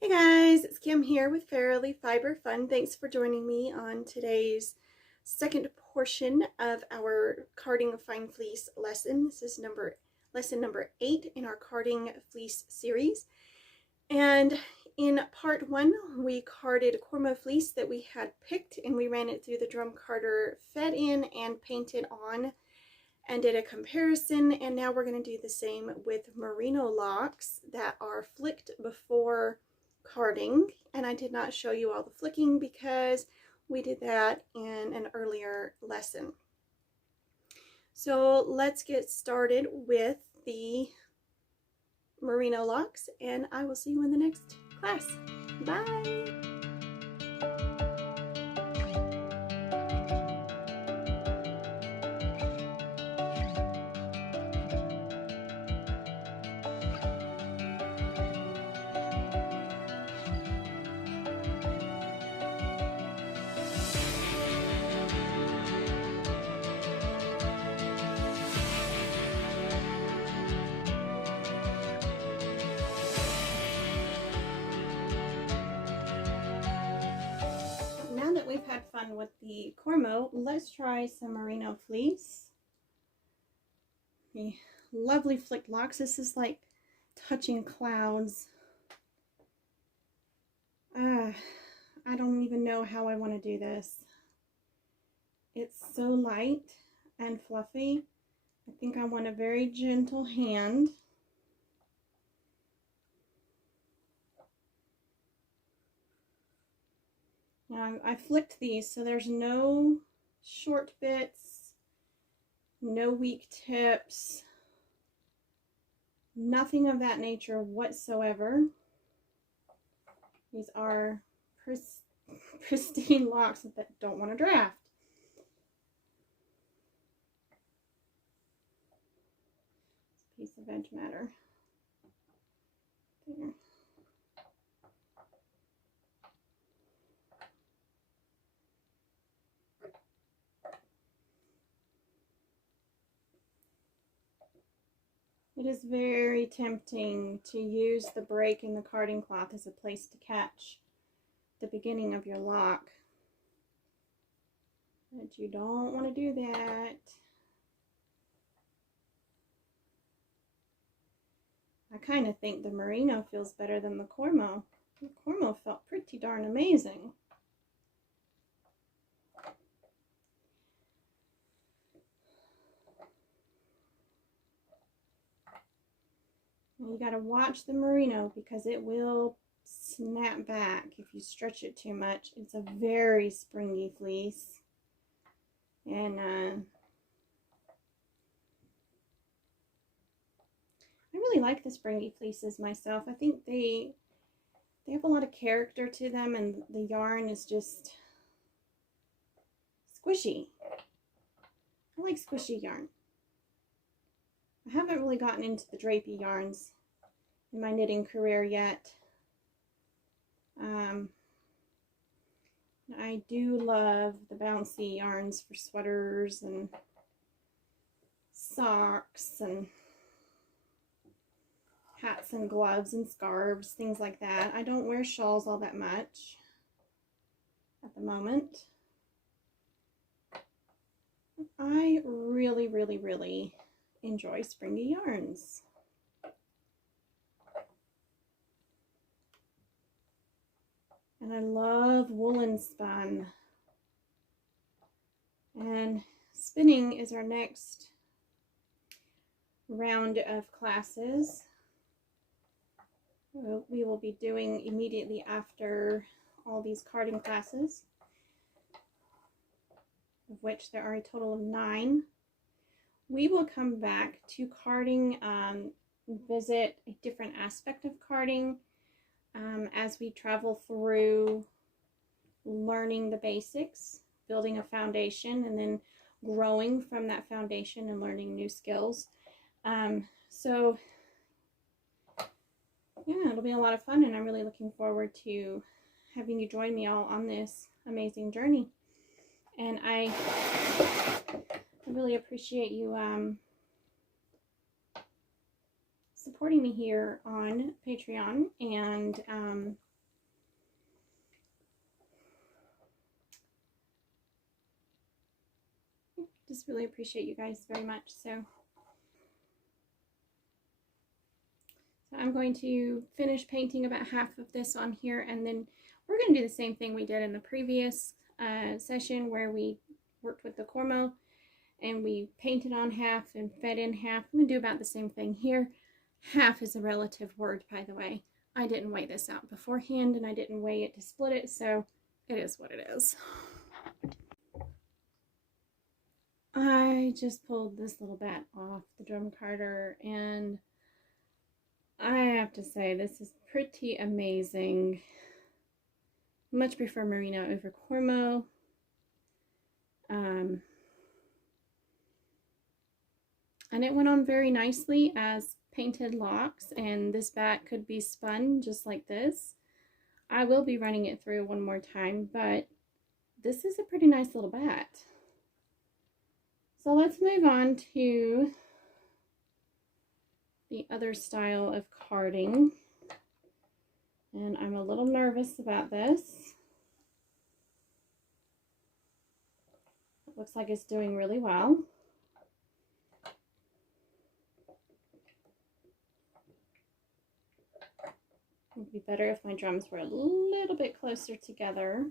Hey guys, it's Kim here with Fairly Fiber Fun. Thanks for joining me on today's second portion of our carding fine fleece lesson. This is lesson number 8 in our carding fleece series. And in part 1, we carded Cormo fleece that we had picked, and we ran it through the drum carder, fed in and painted on, and did a comparison. And now we're going to do the same with merino locks that are flicked before carding, and I did not show you all the flicking because we did that in an earlier lesson. So let's get started with the merino locks, and I will see you in the next class. Bye! Now that we've had fun with the Cormo, let's try some merino fleece. The lovely flicked locks. This is like touching clouds. I don't even know how I want to do this. It's so light and fluffy. I think I want a very gentle hand. Now I flicked these so there's no short bits, no weak tips, nothing of that nature whatsoever. These are pristine locks that don't want to draft. Piece of edge matter. There. It is very tempting to use the break in the carding cloth as a place to catch the beginning of your lock, but you don't want to do that. I kind of think the merino feels better than the Cormo. The Cormo felt pretty darn amazing. And you got to watch the merino because it will snap back if you stretch it too much. It's a very springy fleece, and I really like the springy fleeces myself. I think they have a lot of character to them, and the yarn is just squishy. I like squishy yarn. I haven't really gotten into the drapey yarns in my knitting career yet. I do love the bouncy yarns for sweaters and socks and hats and gloves and scarves, things like that. I don't wear shawls all that much at the moment. I really, really, really enjoy springy yarns. And I love woolen spun. And spinning is our next round of classes. We will be doing immediately after all these carding classes, of which there are a total of 9. We will come back to carding, visit a different aspect of carding as we travel through learning the basics, building a foundation, and then growing from that foundation and learning new skills. So yeah, it'll be a lot of fun, and I'm really looking forward to having you join me all on this amazing journey. And I really appreciate you supporting me here on Patreon, and just really appreciate you guys very much. So I'm going to finish painting about half of this on here, and then we're going to do the same thing we did in the previous session where we worked with the Cormo and we painted on half and fed in half. I'm going to do about the same thing here. Half is a relative word, by the way. I didn't weigh this out beforehand, and I didn't weigh it to split it, so it is what it is. I just pulled this little bat off the drum carder, and I have to say this is pretty amazing. Much prefer Merino over Cormo. And it went on very nicely as painted locks, and this bat could be spun just like this. I will be running it through one more time, but this is a pretty nice little bat. So let's move on to the other style of carding. And I'm a little nervous about this. It looks like it's doing really well. It would be better if my drums were a little bit closer together.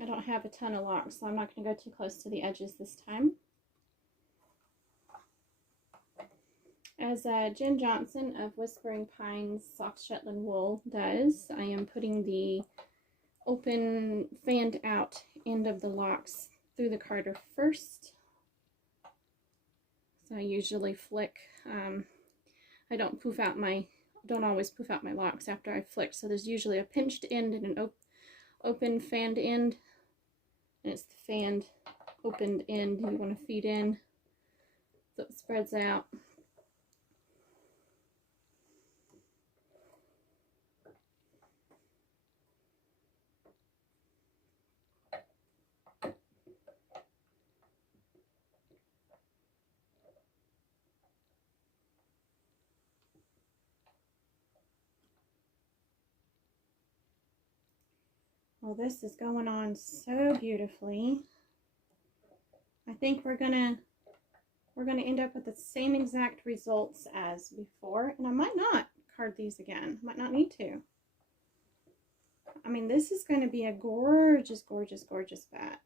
I don't have a ton of locks, so I'm not going to go too close to the edges this time. As Jen Johnson of Whispering Pines Soft Shetland Wool does, I am putting the open, fanned out end of the locks through the carder first. So I usually flick. I don't always poof out my locks after I flick. So there's usually a pinched end and an open fanned end, and it's the fanned opened end you want to feed in so it spreads out. Well, this is going on so beautifully. I think we're gonna end up with the same exact results as before, and I might not card these again. Might not need to. I mean, this is going to be a gorgeous, gorgeous, gorgeous bat.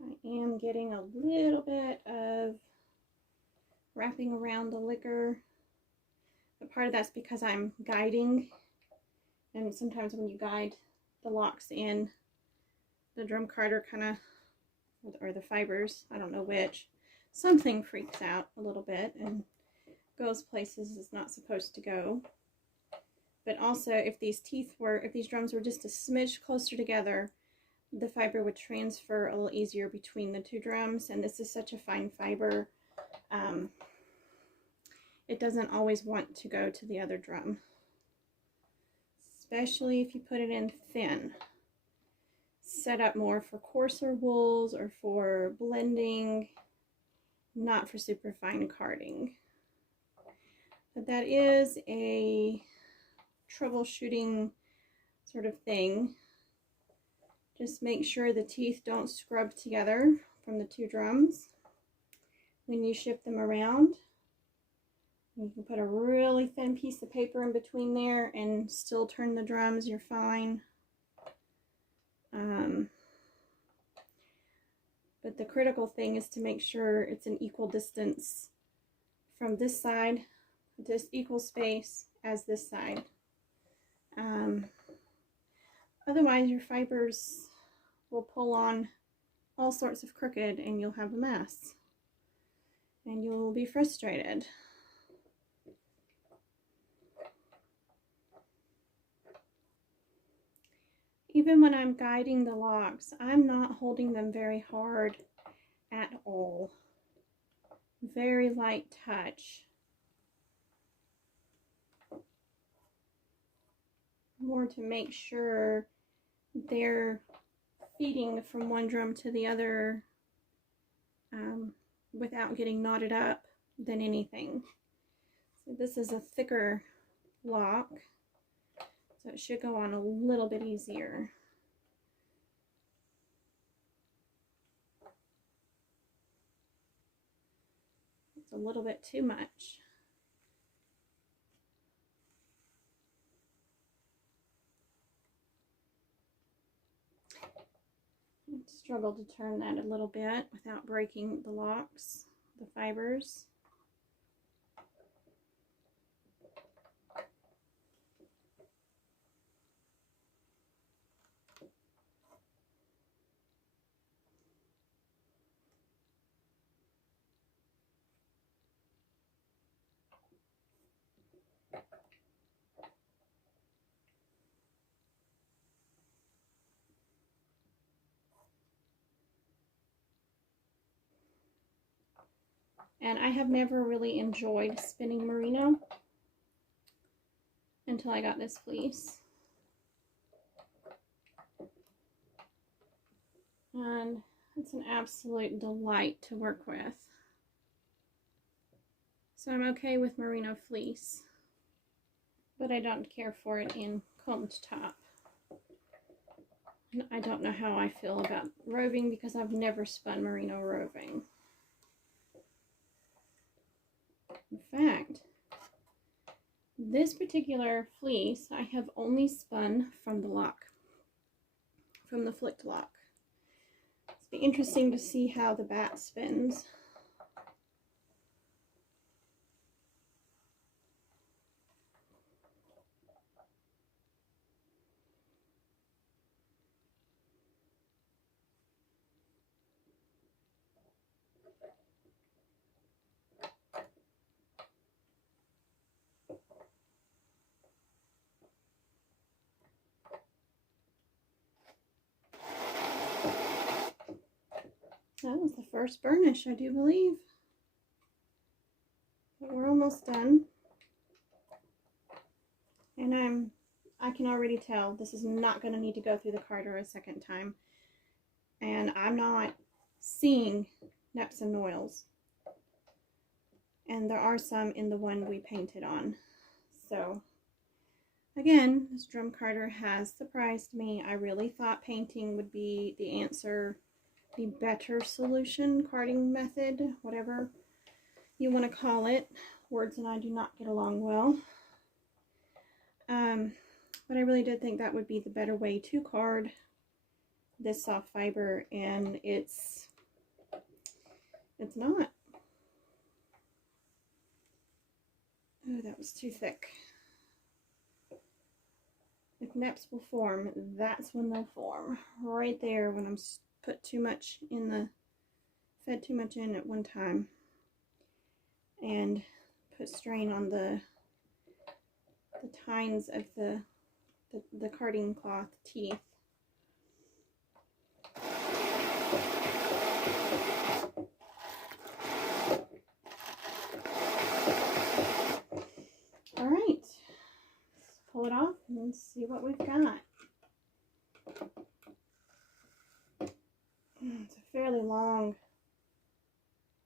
I am getting a little bit of wrapping around the liquor, but part of that's because I'm guiding, and sometimes when you guide the locks in, the drum carder kind of, or the fibers, I don't know which, something freaks out a little bit and goes places it's not supposed to go. But also, if these drums were just a smidge closer together, the fiber would transfer a little easier between the two drums, and this is such a fine fiber. It doesn't always want to go to the other drum, especially if you put it in thin. Set up more for coarser wools or for blending, not for super fine carding. But that is a troubleshooting sort of thing. Just make sure the teeth don't scrub together from the two drums when you shift them around. You can put a really thin piece of paper in between there and still turn the drums, you're fine. But the critical thing is to make sure it's an equal distance from this side, this equal space as this side. Otherwise your fibers will pull on all sorts of crooked and you'll have a mess. And you'll be frustrated. Even when I'm guiding the locks, I'm not holding them very hard at all. Very light touch. More to make sure they're feeding from one drum to the other without getting knotted up than anything. So this is a thicker lock, so it should go on a little bit easier. It's a little bit too much. I struggle to turn that a little bit without breaking the locks, the fibers. And I have never really enjoyed spinning merino until I got this fleece. And it's an absolute delight to work with. So I'm okay with merino fleece, but I don't care for it in combed top. And I don't know how I feel about roving because I've never spun merino roving. In fact, this particular fleece I have only spun from the lock, from the flicked lock. It'll be interesting to see how the bat spins. That was the first burnish, I do believe. But we're almost done. And I can already tell this is not going to need to go through the carder a second time. And I'm not seeing neps and noils. And there are some in the one we painted on. So, again, this drum carder has surprised me. I really thought painting would be the answer, the better solution, carding method, whatever you want to call it. Words and I do not get along well. But I really did think that would be the better way to card this soft fiber, and it's not. Oh, that was too thick. If neps will form, that's when they'll form. Right there, when I'm put too much in fed too much in at one time and put strain on the tines of the carding cloth teeth. All right, let's pull it off and see what we've got. It's a fairly long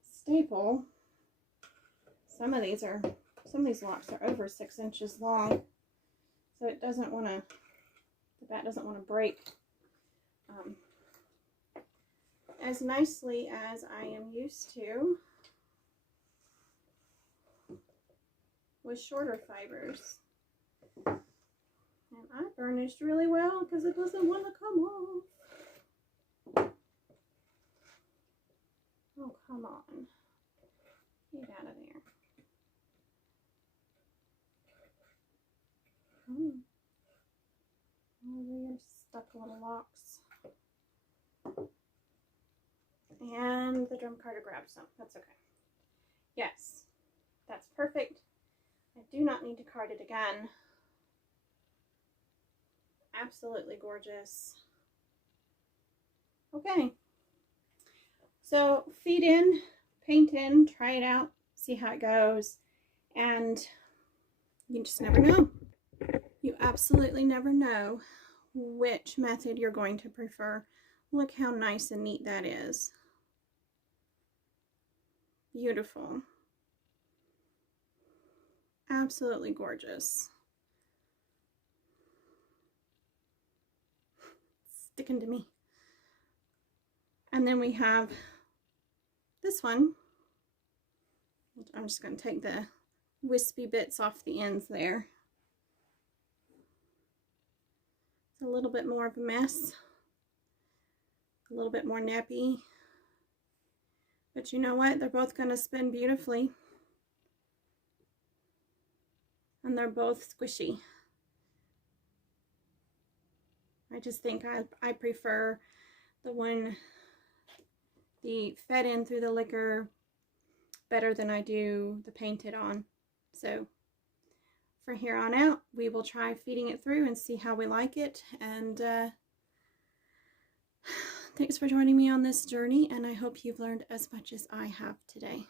staple. Some of these locks are over 6 inches long, so it doesn't want to, the bat doesn't want to break as nicely as I am used to with shorter fibers. And I burnished really well because it doesn't want to come off. Oh, come on. Get out of there. Oh, they're stuck little locks. And the drum carder grabbed some. That's okay. Yes, that's perfect. I do not need to card it again. Absolutely gorgeous. Okay. So feed in, paint in, try it out, see how it goes. And you just never know. You absolutely never know which method you're going to prefer. Look how nice and neat that is. Beautiful. absolutely gorgeous. It's sticking to me. And then we have this one. I'm just going to take the wispy bits off the ends there. It's a little bit more of a mess, a little bit more nappy, but you know what? They're both going to spin beautifully, and they're both squishy. I just think I prefer the fed in through the liquor better than I do the painted on. So from here on out, we will try feeding it through and see how we like it. And thanks for joining me on this journey, and I hope you've learned as much as I have today.